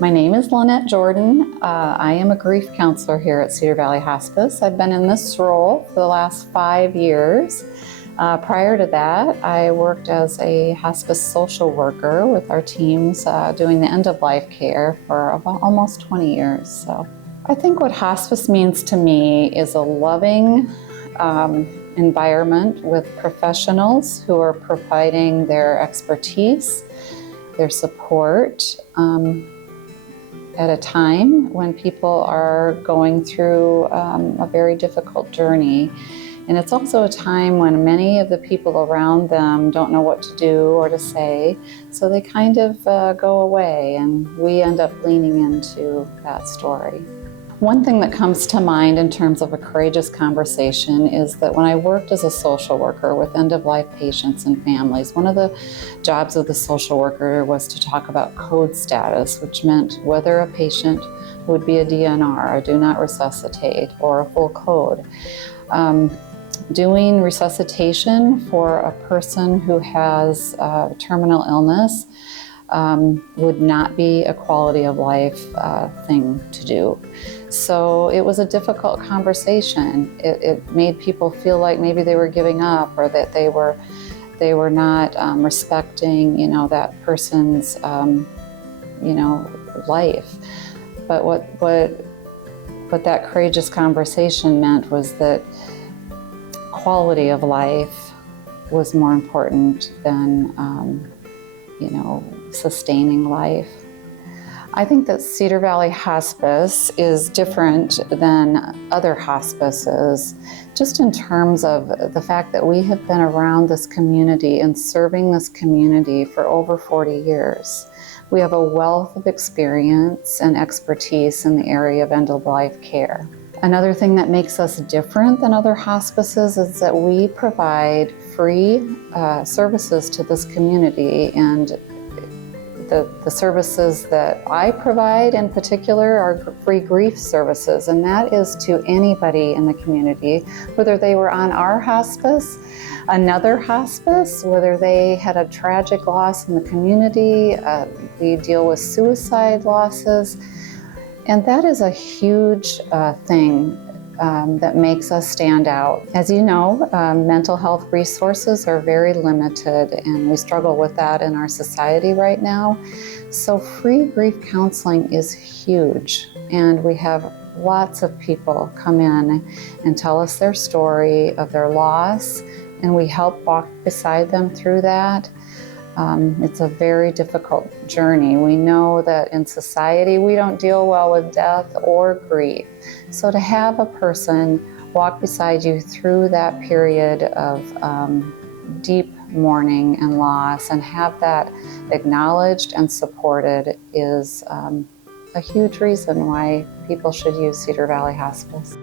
My name is Lynette Jordan. I am a grief counselor here at Cedar Valley Hospice. I've been in this role for the last 5 years. Prior to that, I worked as a hospice social worker with our teams doing the end-of-life care for about almost 20 years. So I think what hospice means to me is a loving environment with professionals who are providing their expertise, their support, at a time when people are going through a very difficult journey. And it's also a time when many of the people around them don't know what to do or to say, so they kind of go away, and we end up leaning into that story. One thing that comes to mind in terms of a courageous conversation is that when I worked as a social worker with end-of-life patients and families, one of the jobs of the social worker was to talk about code status, which meant whether a patient would be a DNR, a do not resuscitate, or a full code. Doing resuscitation for a person who has terminal illness would not be a quality of life thing to do. So it was a difficult conversation. It made people feel like maybe they were giving up, or that they were not respecting, that person's, life. But what that courageous conversation meant was that quality of life was more important than, sustaining life. I think that Cedar Valley Hospice is different than other hospices, just in terms of the fact that we have been around this community and serving this community for over 40 years. We have a wealth of experience and expertise in the area of end-of-life care. Another thing that makes us different than other hospices is that we provide free services to this community, and the services that I provide in particular are free grief services, and that is to anybody in the community, whether they were on our hospice, another hospice, whether they had a tragic loss in the community. We deal with suicide losses, and that is a huge thing that makes us stand out. As you know, mental health resources are very limited, and we struggle with that in our society right now. So free grief counseling is huge, and we have lots of people come in and tell us their story of their loss, and we help walk beside them through that. It's a very difficult journey. We know that in society we don't deal well with death or grief. So to have a person walk beside you through that period of deep mourning and loss, and have that acknowledged and supported, is a huge reason why people should use Cedar Valley Hospice.